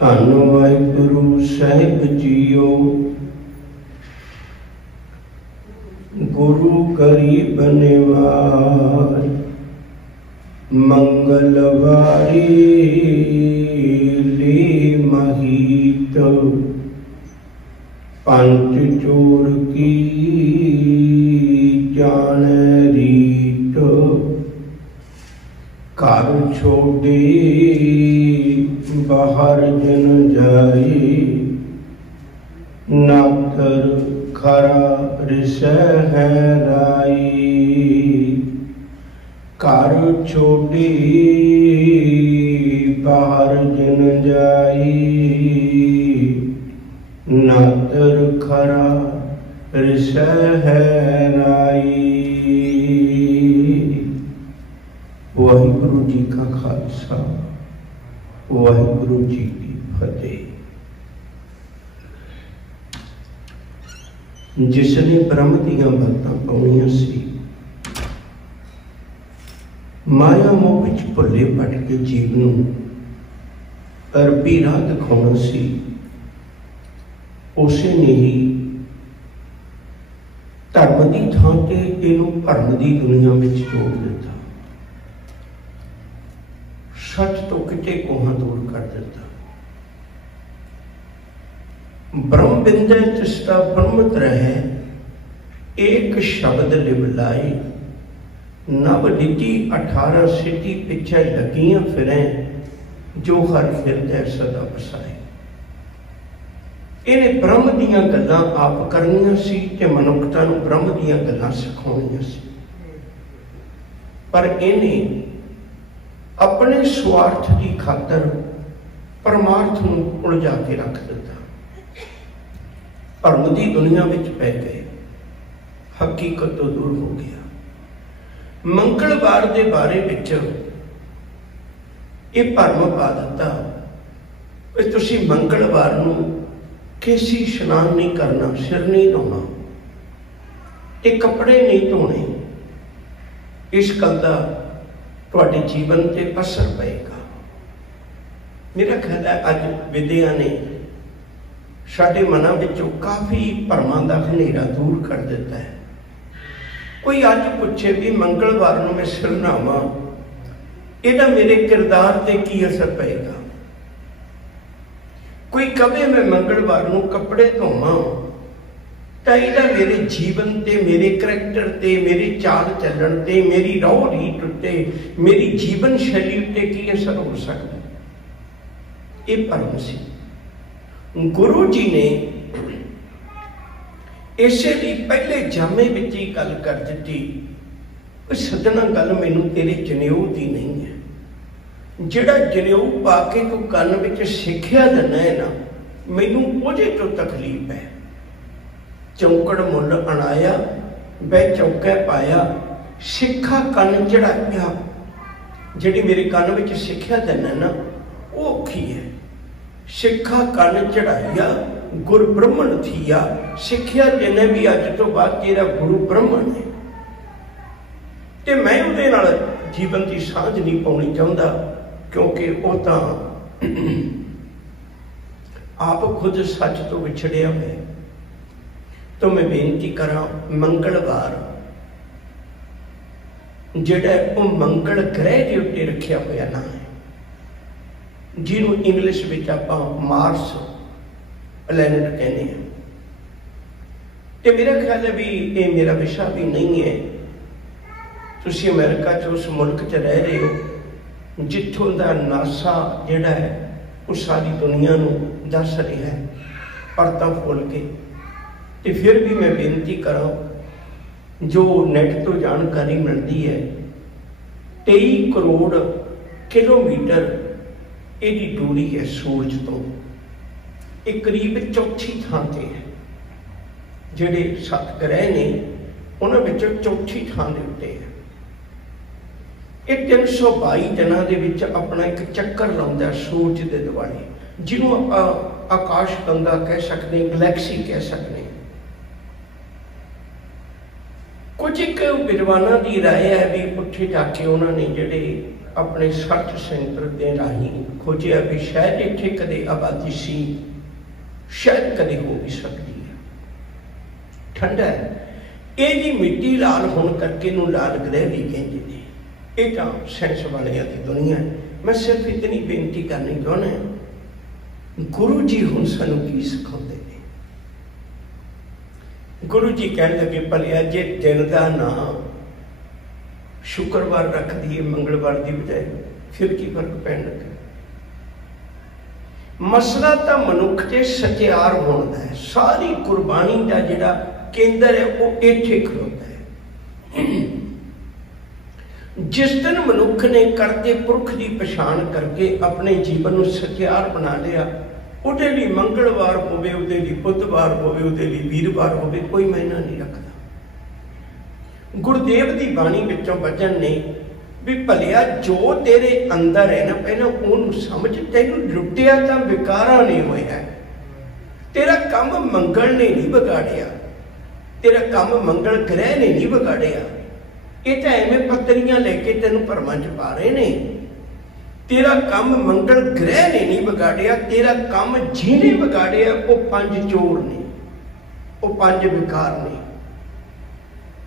धन वाहिगुरु साहिब जीओ, गुरु गरीब निवार, मंगलवारी ले महीत, पंच चोर की जान रीत, घर छोड़े बाहर जन जाए, नातर खरा रिसह राई, घर छोड़े बाहर जन जाए, नातर खरा रिसह राई। वाहिगुरु जी का खालसा, वाहिगुरु जी की फतेह। जिसने ब्रह्म दियां बातां पाउणियां सी, माया मोह विच भुल्ले पट के जीव नूं अरबी राह दिखाउणा सी, उसे ने ही धर्म की थां ते इहनूं भरम की दुनिया में जोड़ दिता, सच तो किते कोहां दूर कर दिता। ब्रह्म बिंदे तिसका ब्रह्म तरह, एक शब्द लिवलाए, नव नीति 18 सिटी पिछे लगियां फिरें, जो हर फिरदे सदा बसाए। इन्हें ब्रह्म दियां गल्लां आप करनियां सी ते मनुखता नूं ब्रह्म दियां गल्लां सिखाउणियां सी, पर इन्हें अपने स्वार्थ की खातर परमार्थ नूं उलझा के रख दिता। भरम की दुनिया में पै गए, हकीकत तो दूर हो गया। मंगलवार के बारे विच ये भरम पा दिता कि तुसीं मंगलवार नूं केसी स्नान नहीं करना, सिर नहीं धोना, ये कपड़े नहीं धोने। इस गल का तुहाडे जीवन ते असर पएगा। मेरा ख्याल है अज विद्या ने साडे मनां विचों काफ़ी भरमां दा हनेरा दूर कर दिता है। कोई अज पूछे भी मंगलवार नूं मैं सिर नहावां, इहदा मेरे किरदार ते की असर पएगा। कोई कहे मैं मंगलवार नूं कपड़े धोवां, तां इहदा मेरे जीवन ते, मेरे करैक्टर ते, मेरी चाल चलन ते, मेरी रौह रीत उत्ते, मेरी जीवन शैली उत्ते की असर हो सकता। ये भरम सी। गुरु जी ने इसे लिए पहले जामे विच ही गल कर दी, सदना गल मैनू तेरे जनेऊ की नहीं है। जिहड़ा जनेऊ पा के तू कन विच सिक्ख्या देना है ना, मैनू उहदे तो तकलीफ है। चौकड़ मुल अणाया, बै चौके पाया, सिक्खा कन चढ़ाया। जिहड़ी मेरे कन विच सिक्ख्या देना ना, वो औखी है। सिक्खा कन चढ़ाइया, गुर ब्रह्मण थिया। सिक्ख्या जिन्हें भी अज तो बाद तेरा गुरु ब्रह्मण है, ते मैं उहदे नाल जीवन की सांझ नहीं पाउणी चाहुंदा, क्योंकि वह तो आप खुद सच तो विछड़िया है। तो मैं बेनती करा, मंगलवार जिहड़ा वो मंगल ग्रह के उत्ते रखिया होया ना है, जिन्हों इंग्लिश में आपां मार्स प्लैनेट कहने हैं। तो मेरा ख्याल है भी ये मेरा विषय भी नहीं है। तुसीं अमेरिका च उस मुल्क च रह रहे हो जिथों का नासा जिहड़ा है वो सारी दुनिया नूं दस रहा है परतां खोल के। तो फिर भी मैं बेनती करा, जो नेट तो जानकारी मिलती है 23 करोड़ किलोमीटर यदी दूरी है सूरज तो। एक करीब चौथी थां ते है। जिहड़े 7 ग्रह ने उन्हां विचों चौथी थां दे उत्ते है। ये 322 दिनां दे विच अपना एक चक्कर लाउंदा सूरज दे दुआले, जिन्हों आपां आकाश गंगा कह सकते, गलैक्सी कह सकते। कुछ एक विद्वानां की राय है भी पुठे जाके उन्होंने जिहड़े अपने सर्च सेंटर के राही खोजिया भी शायद इत्थे कदे आबादी सी, शायद कदे हो भी सकती है। ठंडा है, ये जी मिट्टी लाल होने करके नूं लाल ग्रह भी कहते हैं। ये तो साइंस वालियां दी दुनिया है। मैं सिर्फ इतनी बेनती करनी चाहना है, गुरु जी हुण सानूं की सिखाते हैं। गुरु जी कह लगे भलिया जे दिन का नाम शुक्रवार रख दिए मंगलवार की बजाय फिर की फर्क पैन लगे। मसला तो मनुख के सचियार होने का है। सारी कुर्बानी का जिहड़ा केंद्र है वो इत्थे खलोता है। जिस दिन मनुख ने करते पुरख की पछाण करके अपने जीवन को सचियार बना लिया, उहदे लई मंगलवार होवे, उहदे लई बुधवार होवे, उहदे लई वीरवार होवे, कोई मायना नहीं रखता। गुरुदेव की बाणी विचों वचन ने भी भलिया जो तेरे अंदर है ना, पहला उहनूं समझ। तैनूं लुटिया तां विकारां ने होया, तेरा काम मंगल ने नहीं बिगाड़िया, तेरा काम मंगल ग्रह ने नहीं बिगाड़िया। ये तो एवें पत्तरियां लेके तेनों भरमां च पा रहे ने। तेरा काम मंगल ग्रह ने नहीं बिगाड़िया, तेरा काम जिन्हें बिगाड़िया वो 5 चोर ने, वो 5 विकार ने।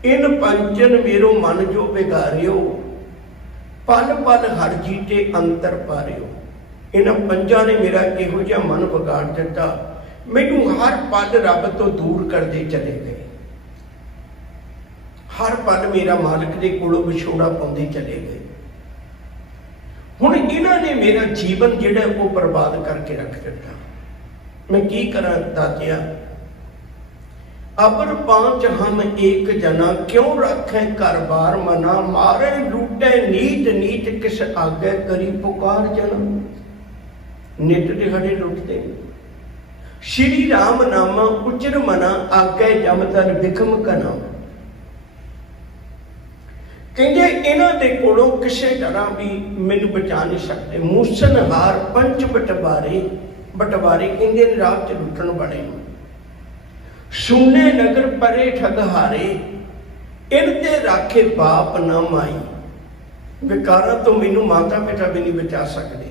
इन पंचन मेरो मन जो बिगारियो, पल पल हर जीते अंतर पारियो। इन पंजा ने मेरा इहो जिहा मन बिगाड़ दिता, मैनू हर पल रब तो दूर करते चले गए। हर पल मेरा मालिक के कोलों विछोड़ा पाउंदे चले गए। हुण इन्हां ने मेरा जीवन जिहड़ा वो बर्बाद करके रख दिता। मैं की करा दातिया, अबर 5 हम एक जना, क्यों रखे घर बार मना। मारे लूटे नीत नीत, किस आगे करी पुकार जना। नित दिहाड़े लुटते श्री राम नामा उचर मना, आगे जमदर बिखम कना। कहते इन्हां दे कोलों किसी तरह भी मैनू बचा नहीं सकते। मूसनहार पंच बटवारे, बटवारे कहते रात लुटन वाले, सुने नगर परे ठगहारे, इनते राखे बाप न माई। विकारा तो मैनू माता पिता भी नहीं बचा सकते।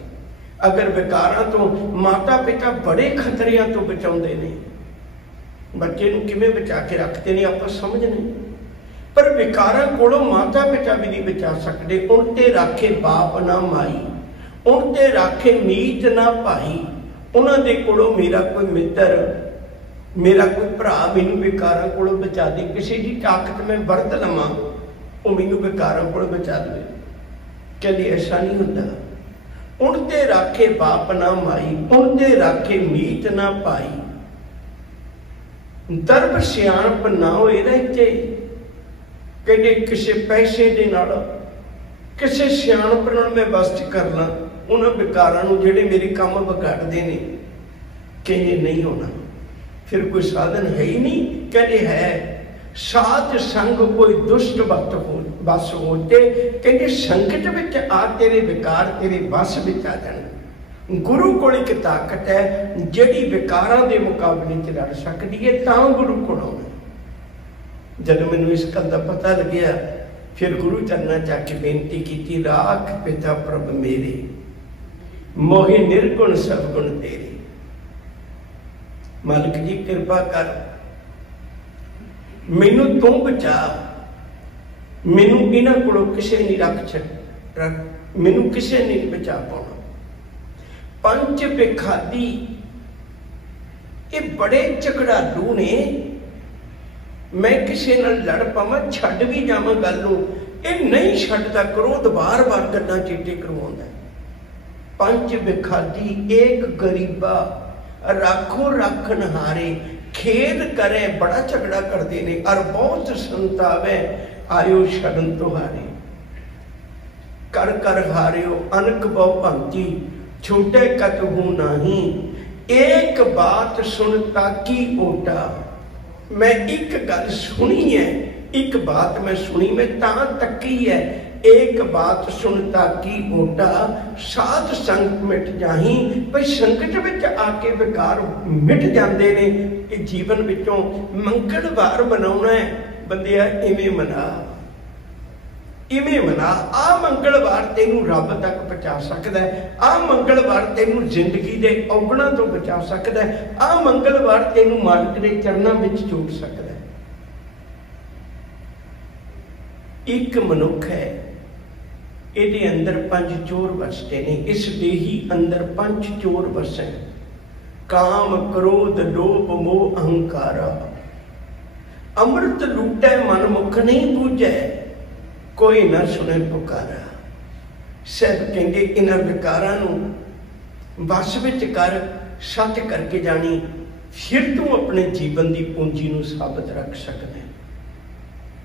अगर विकारा तो माता पिता बड़े खतरियां तो बचाते ने, बच्चे नूं किवें बचा के रखते ने आपां समझ नहीं। पर विकारा कोलों माता पिता भी नहीं बचा सकते। उनते राखे बाप ना माई, उनते राखे मीत ना भाई। उन्हां दे कोलों मेरा कोई मित्र, मेरा कोई भरा मैनू विकारा कोलों बचा दे। किसी की ताकत मैं वरत लवां, वो मैनू विकारा कोलों बचा दे। कभी ऐसा नहीं होता। उनते राखे बाप ना माई, उनते राखे मीत ना भाई। दरब सियाणप ना होए रहते, कहते किसी पैसे दे नाल, किसी सियाणप नाल मैं बस कर ला उन्हां विकारां नूं जिहड़े मेरे काम बिगाड़दे ने। कहते नहीं होना, फिर कोई साधन है ही नहीं। कहते है साध संग कोई दुष्ट वक्त हो बस होते। कहते संगत विच आ तेरे विकार तेरे बस विच आ जाण। गुरु कोल एक ताकत है जिहड़ी विकारां दे मुकाबले च लड़ सकदी है, तां गुरु कोल आउणा। जब मैनू इस गल का पता लग्या, फिर गुरु चरना जाके बेनती की, राख पिता प्रभ मेरे, मोहि निर्गुण सब गुण तेरे। मालिक जी कृपा कर, मैनू तू बचा, मैनू इन्हां कोलों किसे नहीं रख, मैनू किसे नहीं बचा पाउणा। पंच बेखादी ये बड़े झगड़ालू ने। मैं किसी नाल लड़ पावां, छड्ड भी जावां गल नूं, ये नहीं छड्डदा। क्रोध बार बार गल्लां चेते करवाउंदा। पंच बेखादी एक गरीबा, राखो राखन हारे। खेद करे बड़ा झगड़ा करते ने, और बहुत संतावे आयो छड़न तुहारे। कर कर हारियो अनक बहु भंती, छोटे कतहू नाही। एक बात सुनता की ओटा, मैं एक गल सुनी है, एक बात मैं सुनी, मैं तां तकी है। एक बात सुनता की ओटा, साध संग मिट जाही। भाई संकट विच आके विकार मिट जाते ने। ये जीवन विचों मंगलवार मनाउणा है, बंदिया इवें मना। इवें मना, आ मंगलवार तेनू रब तक पहुँचा सकता है, आ मंगलवार तेनू जिंदगी के औगणों तो बचा सकता है, आ मंगलवार तेनू मालिक के चरणों में जोड़ सकता है। एक मनुख है, ये अंदर 5 चोर वसते ने, इस देही अंदर 5 चोर वसे, काम क्रोध लोभ मोह अहंकार। अमृत लूटे मन मुख नहीं बूझे, कोई ना सुने पुकारा। साहब कहते इन्हां विकारां नूं वस विच कर, सच करके जानी, फिर तू अपने जीवन की पूंजी नूं साबित रख सकदा है।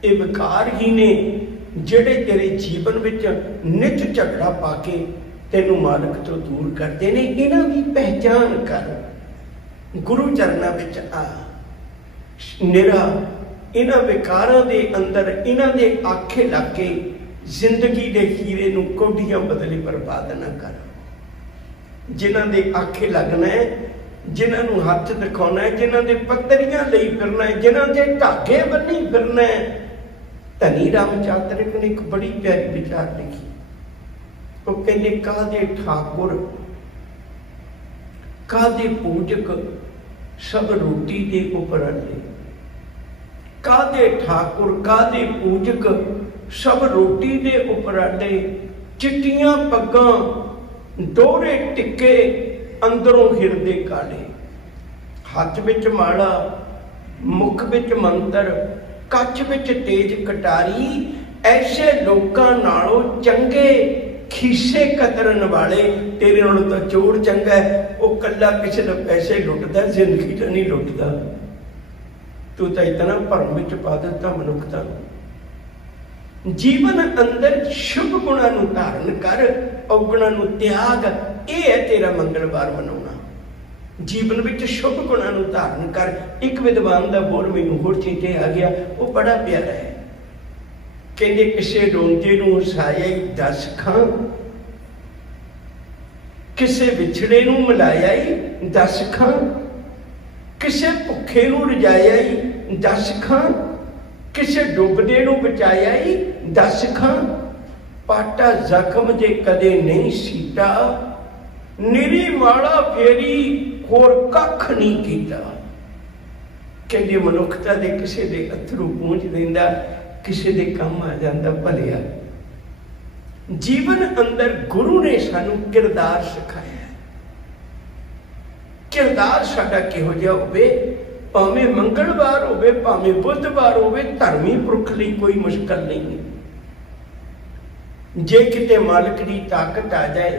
ये विकार ही ने जिहड़े तेरे जीवन विच नित झगड़ा पा के तेनू मालिक तो दूर करते हैं। इन्हां दी पहचान कर, गुरु चरनां विच आ, निरा इन्हां विकारां दे अंदर इन्हां दे आखे लग के जिंदगी दे हीरे नूं कोडियां बदले बर्बाद ना कर। जिन्हां दे आखे लगना है, जिन्हां नूं हथ दिखाना है, जिन्हां दे पत्तरियां लई फिरना है, जिन्हां दे धागे बन्नी फिरना है। धनी राम चातरिक ने एक बड़ी प्यारी विचार लिखी। वो कहते कादे ठाकुर कादे पूजक सब रोटी दे उपराले, कादे ठाकुर कादे पूजक सब रोटी दे उपराले। चिट्टियां पग्गां दोहरे टिक्के अंदरों हिरदे काले, हाथ विच माला मुख विच मंत्र, कच्छ विच तेज कटारी। ऐसे लोकां नालों चंगे खीसे कतरन वाले, तेरे नालों तो चोर चंगा है, वो कला किसी का पैसे लुटदा, जिंदगी च नहीं लुटदा। तू तो इतना भरम विच पा दिता मनुखता। जीवन अंदर शुभ गुणा नूं धारण कर, अवगुणा नूं त्याग। यह है तेरा मंगलवार मनाउणा। जीवन विच शुभ गुणा नूं धारण कर। एक विद्वान का बोल मैनूं होर चेते आ गया, वो बड़ा प्यारा है। कहते किसे रोंदे नूं हसाया ही 10 खां, किसे विछड़े नूं मिलाया ही 10 खां, किसे भुखे नूं रजाया ही 10 खां, किसे डुबदे नूं बचाया ही 10 खां। पाटा जख्म जे कदे नहीं सीता, निरी माड़ा फेरी होर कख नहीं कीता। कहते मनुखता दे किसे दे अथरू पहुंच देंदा, किसे दे काम आ जाता भलिया। जीवन अंदर गुरु ने सानू किरदार सिखाया है। किरदार साडा किहो जिहा होवे, भावें मंगलवार होवे भावें बुधवार होवे, धर्मी पुरख लई कोई मुश्किल नहीं है। जे किते मालिक की ताकत आ जाए,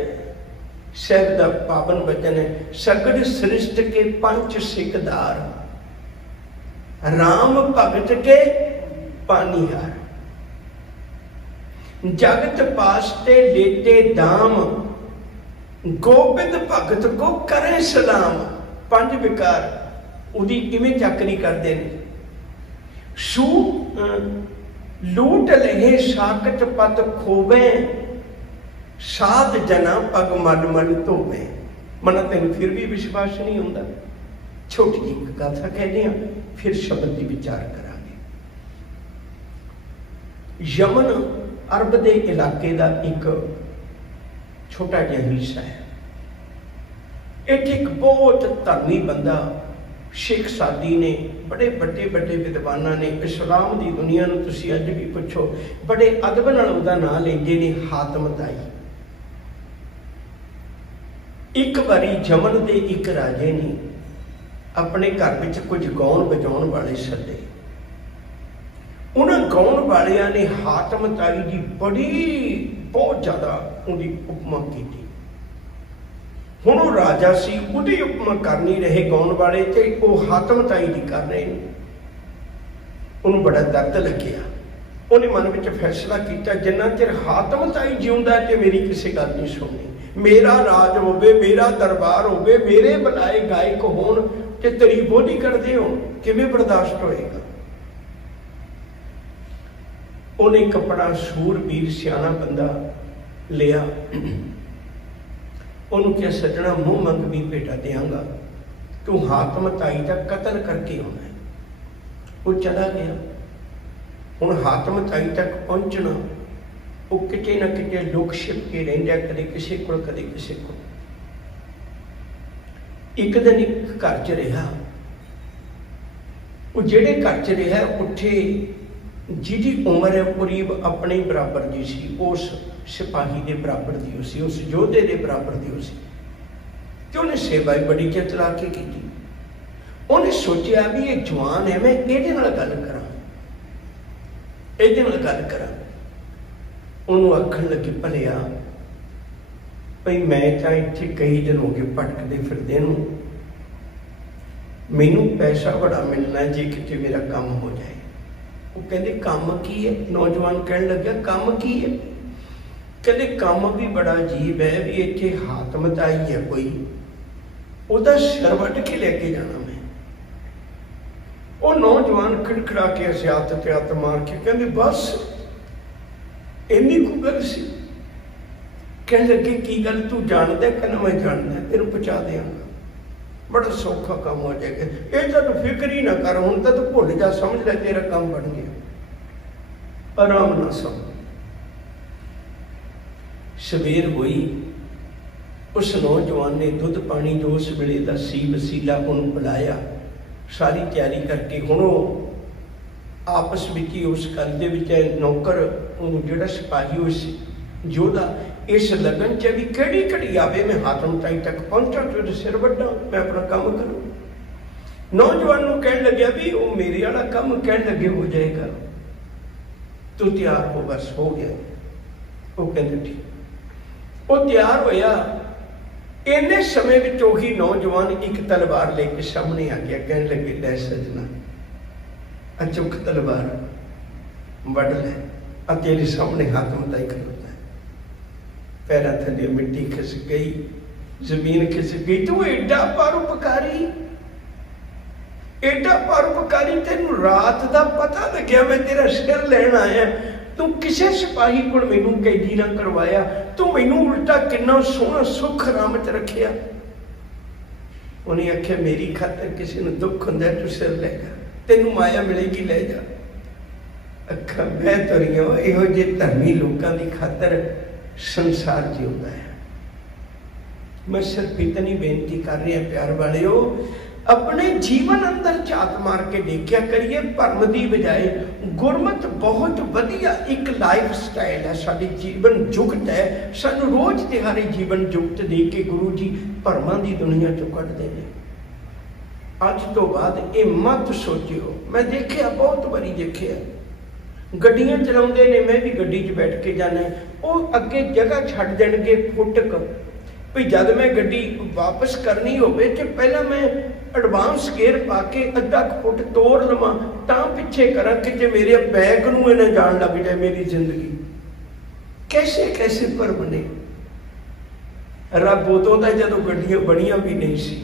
साहब का पावन वचन है, सगड़ सृष्ट के 5 सिकदार, राम भगत के पानीहार। जगत पासते लेते दाम, गोबिंद भगत को करे सलाम। 5 विकार उदी इवें चाकरी करते हैं। सू लूट लहे साकट पत खोवे, साध जना पग मल मल धोवे। मना तेन फिर भी विश्वास नहीं होता। छोटी जी गाथा कहने हैं, फिर शब्द की विचार करांगे। यमन अरब के इलाके का एक छोटा जिहा हिस्सा है। इत्थे एक बहुत धर्मी बंदा शेख सादी ने, बड़े बड़े बड़े विद्वाना ने, इस्लाम की दुनिया में तुसीं अज भी पुछो, बड़े अदब नाल उहदा नाम लेंदे ने, हातम ताई। एक बारी यमन के एक राजे ने अपने घर में कुछ गाउन बजाउण वाले सदे। उन्होंने गाउन वालियां ने हातम ताई की बड़ी बहुत ज़्यादा उनकी उपमा की। हुण वो राजा सी, उहदी उपमा कर नहीं रहे गाउन वाले, तो वो हातम ताई की कर रहे हैं। उन्होंने बड़ा दर्द लग्या। उन्हें मन में फैसला किया, जिन्ना चिर हातम ताई जिउंदा ते मेरी किसी गल नहीं सुननी। मेरा राज होवे, मेरा दरबार होवे, मेरे बुलाए गायक होण ते तेरी बोली करदे हो, किवें बर्दाश्त होएगा। उन्हें कपड़ा सूरबीर सियाना बंदा लिया। उन्होंने क्या सजना मुँह मंग भी भेटा देंगा, तू हातम ताई का कतल करके आना है। वो चला गया। हुण हातम ताई तक पहुंचना वो किते ना किते लुक छिप के रहिंदा, कदे किसे कोल कदे किसे कोल। एक दिन एक घर च रहा, वो जेड़े घर च रहा उत्थे जिहदी उम्र करीब अपने बराबर की सी, उस सिपाही के बराबर की उसी, उस योधे के बराबर की उसी, तो उन्हें सेवा बड़ी चतला के की। उन्हें सोचा भी ये जवान है, मैं ये गल करा, ये गल करा। उन्होंने आखन लगी, भलिया भाई मैं तो इतने कई दिन हो गए भटकते फिरदे नूं, मैनू पैसा बड़ा मिलना जे किते मेरा काम हो जाए। वो कहते काम की है? नौजवान कह लगे काम की है? कहते काम भी बड़ा अजीब है, भी इतने हातमताई है कोई, उसका सिर वट के लेके जाना मैं। वो नौजवान खड़खड़ा के हसियात त्यात मार के कहते बस इन्नी को गल सी। कह लगे की गल तू जानता? कहना मैं जानता, तेन पहुँचा देंगा, बड़ा सौखा काम हो जाएगा, ये तो फिक्र ही ना कर, हूँ तो भुल जा, समझ ले तेरा काम बन गया, आराम ना सम। सवेर हुई, उस नौजवान ने दुध पानी जो उस वेले का सी वसीला उन्होंने बुलाया, सारी तैयारी करके हुण आपस में ही उस घर के नौकर जो सिपाही उस योधा इस लगन च भी कड़ी घड़ी आवे, मैं हातमताई तक पहुंचा तो सिर वड्डा, मैं अपना काम करूँ। नौजवान को कह लग्या भी वो मेरे वाला काम कह लगे हो जाएगा, तू तैयार हो, बस हो गया। वो कहते ठीक, वो तैयार होया। इन्ने समय में ही नौजवान एक तलवार लेके सामने आ गया, कह लगे लै सजना अचुक तलवार वड़ लै, तेरे सामने हातमताई खलोता है। पैर थले मिट्टी खिस गई, जमीन खिस गई। तू एडा परोपकारी, एडा परोपकारी, तेन रात का पता लग्या मैं तेरा सिर लैन आया, तू किसी सिपाही को मैनू कैदी ना करवाया, तू मैनू उल्टा कितना सोहना सुख आराम च रखिया। उन्हें आख्या मेरी खातर किसी ने दुख होंदा तू सिर लै जा, तेनू माया मिलेगी लै जा। अखा मैं तुरी हो, इहो जे धर्मी लोगों की खातर संसार जिउंदा है। मैं सिर्फ इतनी बेनती कर रही हूं प्यार वालिओ, अपने जीवन अंदर झात मार के देखा करिए, भरम की बजाय गुरमत बहुत वधिया एक लाइफ स्टाइल है, साडी जीवन जुगत है। सानू रोज तिहारे जीवन जुगत दे के गुरु जी भरमां की दुनिया चों कढदे ने। अज तो बाद ये मत सोचियो, मैं देखिया बहुत बारी देखिया, गड्डियां चलाउंदे ने, मैं भी गड्डी च बैठ के जाना, वो अगे जगह छड्ड देणगे फुटक भी, जब मैं गड्डी वापस करनी होवे तो पहला मैं एडवांस गेयर पा के अद्धा फुट तोड़ लवां, तां पिछे करा कि जे मेरे बैग नूं इन्हें जान लग जाए मेरी जिंदगी। कैसे कैसे भरम ने। रब उदों दा जदों गड्डियां बड़ियां भी नहीं सी,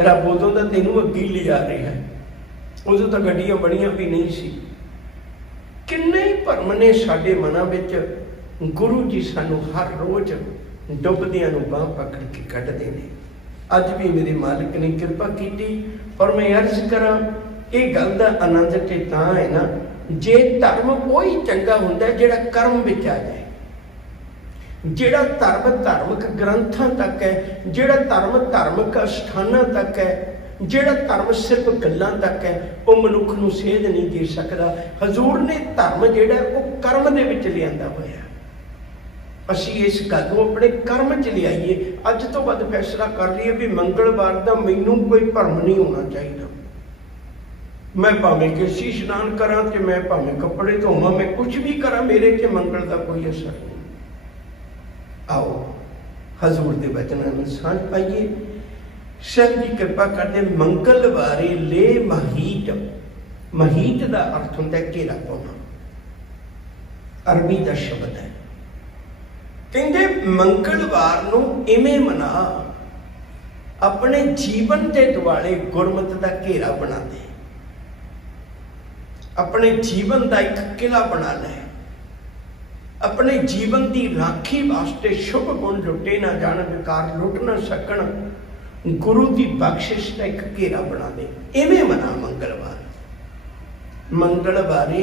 रब उदों दा तैनूं अगे ले जा रहा है, उदों तां गड्डियां बड़ियां भी नहीं सी। किन्ने ही भरम ने साडे मनां विच। गुरु जी सानू हर रोज डुबदियां नूं बांह पकड़ के कढदे ने। अज भी मेरे मालिक ने कृपा की, और मैं अर्ज करा ये गल का आनंद ते तां है ना, जे धर्म वही चंगा हुंदा जिहड़ा कर्म विच आ जाए, जिहड़ा धर्म धार्मिक ग्रंथां तक है, जिहड़ा धर्म धार्मिक अस्थानां तक है, जिहड़ा धर्म सिर्फ गल्लां तक है, वो मनुख नूं सेध नहीं दे सकदा। हजूर ने धर्म जिहड़ा वो कर्म दे विच लिआंदा होया। असी इस गल नूं अपने कर्म च लियाईए। अज तो बाद फैसला कर लीए भी मंगलवार का मैनूं कोई भरम नहीं होना चाहिए। मैं भावें केसी इशनान करा, तो मैं भावें कपड़े धोवां, मैं कुछ भी करा, मेरे ते मंगल का कोई असर नहीं। आओ हजूर के वचनां नूं सांझ पाइए। शर की कृपा करते मंगलवारी ले महीट, महीट का अर्थ होता है घेरा पाना, अरबी का शब्द है। कहते मंगलवार नूं इवें मना, अपने जीवन के दुआले गुरमत का घेरा बना दे, अपने जीवन का एक किला बना ले, अपने जीवन की राखी वास्ते शुभ गुण लुटे ना जान, विकार लुट ना सकन, गुरु की बख्शिश का एक घेरा बना दे, इवें मना मंगलवार। मंगलवारे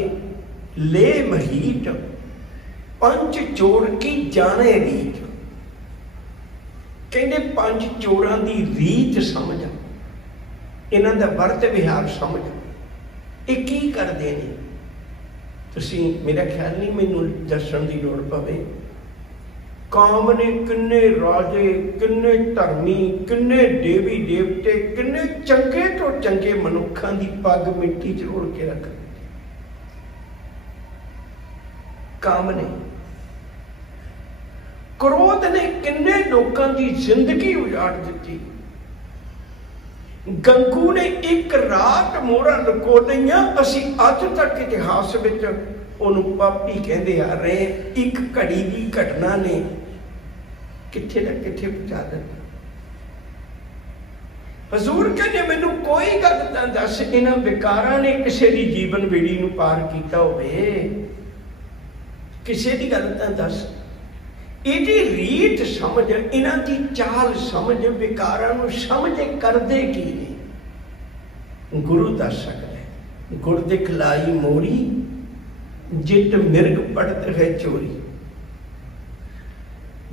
ले महीट, पंच चोर की जाने रीत, कहते पंच चोरां दी रीत समझ, इन्हां दा वर्त विहार समझ, ये की करते हैं। तुसीं मेरा ख्याल नहीं मैनूं दस्सण दी लोड़ पवे, काम ने किन्ने राजे, किन्ने धर्मी, किन्ने देवी देवते, किन्ने चंगे तो चंगे मनुखां दी पग मिट्टी च रोल के रख दी। काम ने, क्रोध ने किन्ने लोगों की जिंदगी उजाड़ दी। गंगू ने एक रात मोहरा लुको लईआं, असीं अज तक इतिहास विच उहनूं पापी कहंदे आ रहे। एक घड़ी की घटना ने कित्थे ना कित्थे पहुंचा दिता। हजूर कहने मैनू कोई गल तां दस, इन्हां विकारां ने किसी की जीवन बेड़ी नूं पार कीता होवे, किसी की गल तां दस। इहदी रीत समझ, इन्हां दी चाल समझ, विकारां नूं समझ करदे की ने गुरु दस सकदा है। गुर दिखलाई मोरी, जित मिर्ग पड़त है चोरी।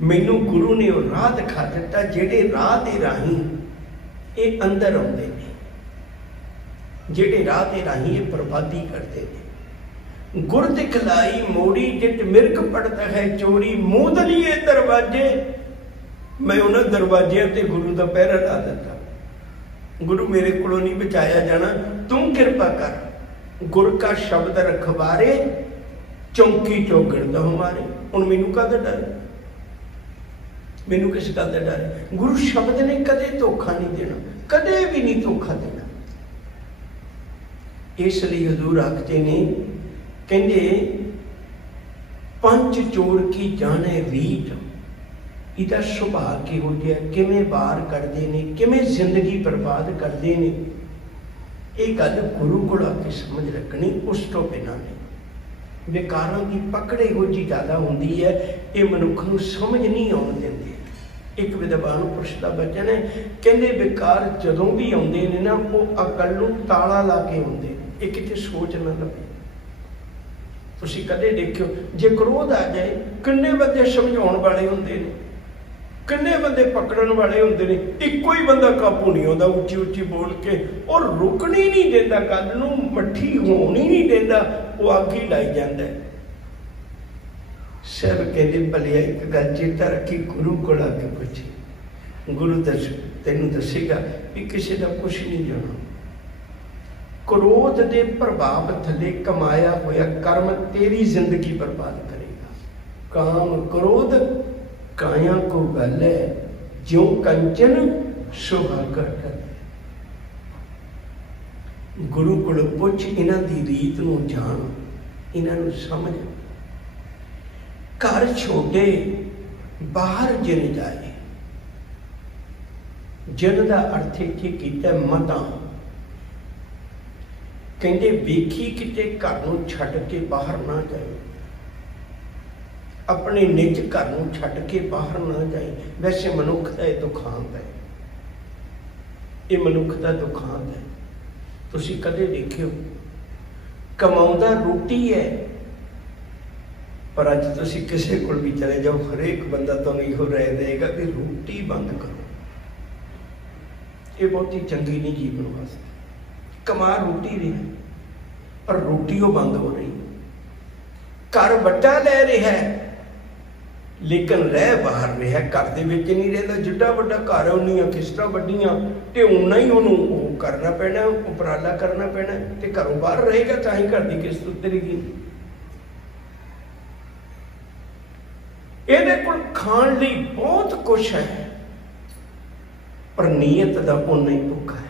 मैनू गुरु ने वो राह दिखा दिता जेड़े राह दे राही ये अंदर आउंदे ने, जेड़े राह दे राही ये बर्बादी करते हैं। गुर दिखलाई मोड़ी, जित मिर्ग पड़ता है चोरी। मूंदलीए दरवाजे, मैं उन्होंने दरवाजियां ते गुरु का पहरा ला दिता। गुरु मेरे को नहीं बचाया जाना, तू कृपा कर। गुर का शब्द रखवारे, चौंकी चौगड़ दा हमारे। हुण मैनू काहदा डर, मैनू किस गल का डर है। गुरु शब्द ने कदे धोखा नहीं देना, कदे भी नहीं धोखा देना। इसलिए हजूर आखते ने, कहते पंच चोर की जाने रीत, इहदा सुभाव किहो जिहा, किवें बार करते हैं, किवें जिंदगी बर्बाद करते हैं। ये गल गुरु को आके समझ रखनी, उस तो बिना नहीं। विकारां की पकड़ इहो जी ज़्यादा होंदी है, ये मनुख नूं समझ नहीं आउण दिंदे। एक विद्वान पुरुष का वचन है, कहते विकार जदों भी आउंदे ने ना, वो अकल नूं ताला ला के आउंदे ने, ये किते सोच ना लवे। तुसीं कदे देखियो जे क्रोध आ जाए, किन्ने बंदे समझाउण वाले हुंदे ने, किन्ने बंदे पकड़न वाले हुंदे ने, इक्को ही बंदा काबू नहीं आउंदा उच्ची उच्ची बोल के, और रुकनी नहीं देंदा, गल नूं मट्ठी होण ही नहीं देंदा, वो अग ही लाई जांदा है। सब कहते भलिया एक गल चेता रखी, गुरु को आके पूछी, गुरु दस तेनू दसेगा भी किसी का कुछ नहीं जाना। क्रोध के प्रभाव थले कमाया होया कर्म तेरी जिंदगी बर्बाद करेगा। काम क्रोध काया को गल है, ज्यों कंचन शोभा कर। गुरु को पुछ, इन्हां दी रीत नूं जान, इन्हां नूं समझ। घर छोटे बाहर जिन जाए, जिन का अर्थ इत्थे कीता मता। कहते वेखी किते घर नूं छड्ड के बाहर ना जाए, अपने निज घर नूं छड्ड के बाहर ना जाए। वैसे मनुख का यह दुखांत है, ये मनुख का दुखांत है। तुसीं कदे देखियो कमाउंदा रोटी है, पर अज तुसीं किसी कोल भी चले जाओ, हरेक बंदा तुहानूं इहो राय देगा कि रोटी बंद करो। ये बहुती चंगी नहीं जीवन वास्ते। कमा रोटी रहा पर रोटी वो बंद हो रही। घर बड़ा ले रहा है लेकिन रह बाहर रहा, घर दे विच नहीं रहिंदा। जिड्डा वड्डा घर है उन्नियां किस्तां वड्डियां ते उन्ना ही उहनूं करना पैना, उपराला करना पैना, ते घरों बाहर रहेगा तां ही घर दी किस्त उतरेगी। ਇਹਦੇ ਕੋਲ ਖਾਣ ਲਈ बहुत कुछ है पर नीयत का उन्ना ही भुखा है।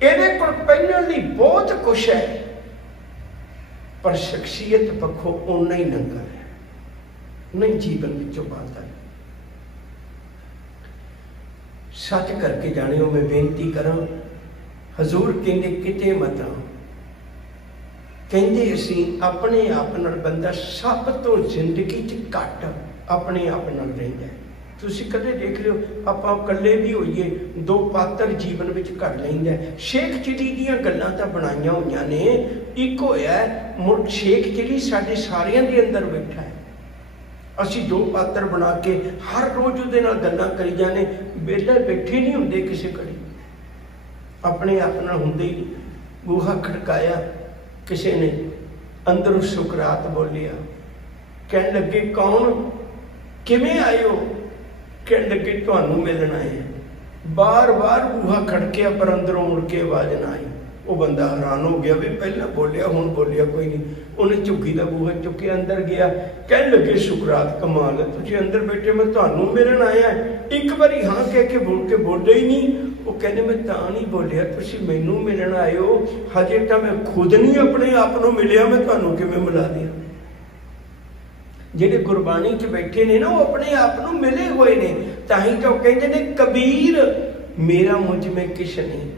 ਇਹਦੇ ਕੋਲ ਪਹਿਨਣ ਲਈ बहुत कुछ है पर शख्सियत पक्षों उन्ना ही नंगा है, नहीं जीवन विचों बाता है। सच करके जाने मैं बेनती करा, हजूर कहते किते मत आओ। कहते असी अपने आप नाल बंदा सब तो जिंदगी च घट अपने आप नाल रहिंदा है। ਤੁਸੀਂ ਕਦੇ ਦੇਖ ਲਿਓ ਆਪਾਂ ਇਕੱਲੇ ਵੀ ਹੋਈਏ, ਦੋ ਪਾਤਰ ਜੀਵਨ ਵਿੱਚ ਘੜ ਲੈਂਦਾ। ਸ਼ੇਖ ਚਿੜੀ ਦੀਆਂ ਗੱਲਾਂ ਤਾਂ ਬਣਾਈਆਂ ਹੋਈਆਂ ਨੇ, ਇੱਕ ਹੋਇਆ ਮੁੜ ਸ਼ੇਖ ਚਿੜੀ ਸਾਡੇ ਸਾਰਿਆਂ ਦੇ ਅੰਦਰ ਬੈਠਾ ਹੈ। ਅਸੀਂ ਦੋ ਪਾਤਰ ਬਣਾ ਕੇ ਹਰ ਰੋਜ਼ ਉਹਦੇ ਨਾਲ ਗੱਲਾਂ ਕਰੀ ਜਾਣੇ, ਵਿਹਲੇ ਬੈਠੇ ਨਹੀਂ ਹੁੰਦੇ ਕਿਸੇ ਘੜੀ, ਆਪਣੇ ਆਪ ਨਾਲ ਹੁੰਦੇ ਹੀ ਨਹੀਂ। ਬੂਹਾ ਖੜਕਾਇਆ, ਕਿਸੇ ਨੇ ਅੰਦਰੋਂ ਸੁਕਰਾਤ ਬੋਲਿਆ, ਕਹਿਣ ਲੱਗੇ ਕੌਣ, ਕਿਵੇਂ ਆਏ ਹੋ? ਕਹਿਣ ਲੱਗੇ ਤੁਹਾਨੂੰ ਮਿਲਣ ਆਏ। ਬਾਰ ਬਾਰ ਬੂਹਾ ਖੜਕਿਆ ਪਰ ਅੰਦਰੋਂ ਮੁੜ ਕੇ ਆਵਾਜ਼ ਨਾ ਆਈ। ਉਹ ਬੰਦਾ ਹੈਰਾਨ ਹੋ ਗਿਆ ਵੀ ਪਹਿਲਾਂ ਬੋਲਿਆ ਹੁਣ ਬੋਲਿਆ ਕੋਈ ਨਹੀਂ। ਉਹਨੇ ਝੁੱਗੀ ਦਾ ਬੂਹਾ ਚੁੱਕਿਆ, ਅੰਦਰ ਗਿਆ, ਕਹਿਣ ਲੱਗੇ ਸੁਕਰਾਤ ਕਮਾਲ ਹੈ, ਤੁਸੀਂ ਅੰਦਰ ਬੈਠੇ, ਮੈਂ ਤੁਹਾਨੂੰ ਮਿਲਣ ਆਇਆ। ਇੱਕ ਵਾਰੀ ਹਾਂ ਕਹਿ ਕੇ ਬੋਲੇ ਹੀ ਨਹੀਂ। ਉਹ ਕਹਿੰਦੇ ਮੈਂ ਤਾਂ ਨਹੀਂ ਬੋਲਿਆ, ਤੁਸੀਂ ਮੈਨੂੰ ਮਿਲਣ ਆਏ ਹੋ, ਹਜੇ ਤਾਂ ਮੈਂ ਖੁਦ ਨਹੀਂ ਆਪਣੇ ਆਪ ਨੂੰ ਮਿਲਿਆ, ਮੈਂ ਤੁਹਾਨੂੰ ਕਿਵੇਂ ਮਿਲਾ ਦਿਆਂ? ਜਿਹੜੇ ਗੁਰਬਾਣੀ 'ਚ ਬੈਠੇ ਨੇ ਨਾ, ਉਹ ਆਪਣੇ ਆਪ ਨੂੰ ਮਿਲੇ ਹੋਏ ਨੇ। ਤਾਂ ਹੀ ਤਾਂ ਉਹ ਕਹਿੰਦੇ ਨੇ ਕਬੀਰ ਮੇਰਾ ਮੁਝ ਮੈਂ ਕਿਛ ਨਹੀਂ,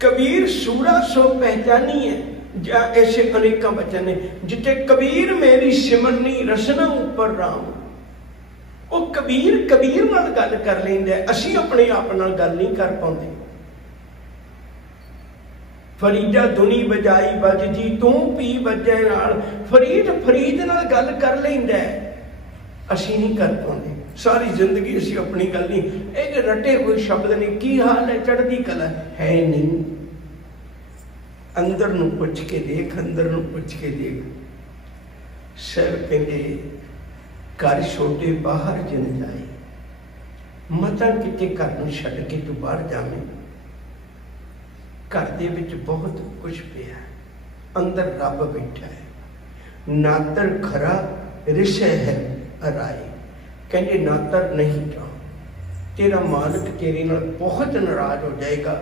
ਕਬੀਰ ਸੂਰਾ ਸੋ ਪਹਿਚਾਨੀ ਹੈ। ਜਾਂ ऐसे अनेक बचन ने जिथे कबीर मेरी सिमरनी रसना उपर राम। वो कबीर नाल गल कर लेंदा, असीं अपने आप नाल गल नहीं कर पाउंदे। फरीदा धुनी बजाई बजदी तू पी बजे नाल, फरीद नाल गल कर लेंदा, असीं नहीं कर पाउंदे। सारी जिंदगी असीं अपनी गल नहीं, ये रटे हुए शब्द ने की हाल है, चढ़दी कला है नहीं। अंदर नूं पुछ के देख, अंदर नूं पुछ के देख। सर कहते घर छोटे बाहर जन जाए, मता किते घर नूं छड्ड के तू बाहर जावे। घर दे विच बहुत कुछ पिया, अंदर रब बैठा है। नातर खरा रिशे है अराए, कहते नातर नहीं जा, तेरा मालिक तेरे नाल बहुत नाराज हो जाएगा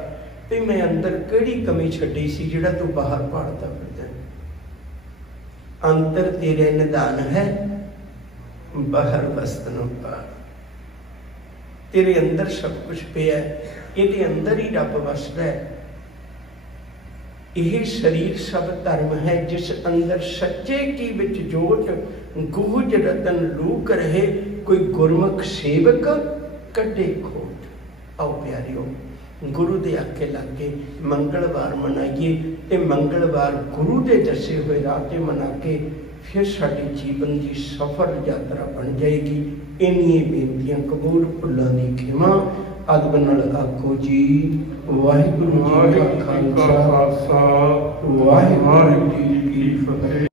भी मैं अंदर केड़ी कमी छड्डी सी जिहड़ा तू बाहर पाड़ता फिरदा। अंतर तेरे निदान है, बाहर वस्तन पाड़। तेरे अंदर सब कुछ पिया, ये अंदर ही रब वसदा है। यह शरीर सब धर्म है, जिस अंदर सच्चे की विच जोत गूढ़ रतन लूक रहे, कोई गुरमुख सेवक कड्डे खोट। आओ प्यारियो, गुरु दे आके लग के मंगलवार मनाइए, ते मंगलवार गुरु दे दसे हुए राह मना के फिर साडे जीवन की सफल यात्रा बन जाएगी। इन्हीं बेनतियां कबूल, भुल्लां दी खिमा। अदब नाल आखो जी वाहिगुरू जी का खालसा, वाहिगुरू जी की फतेह।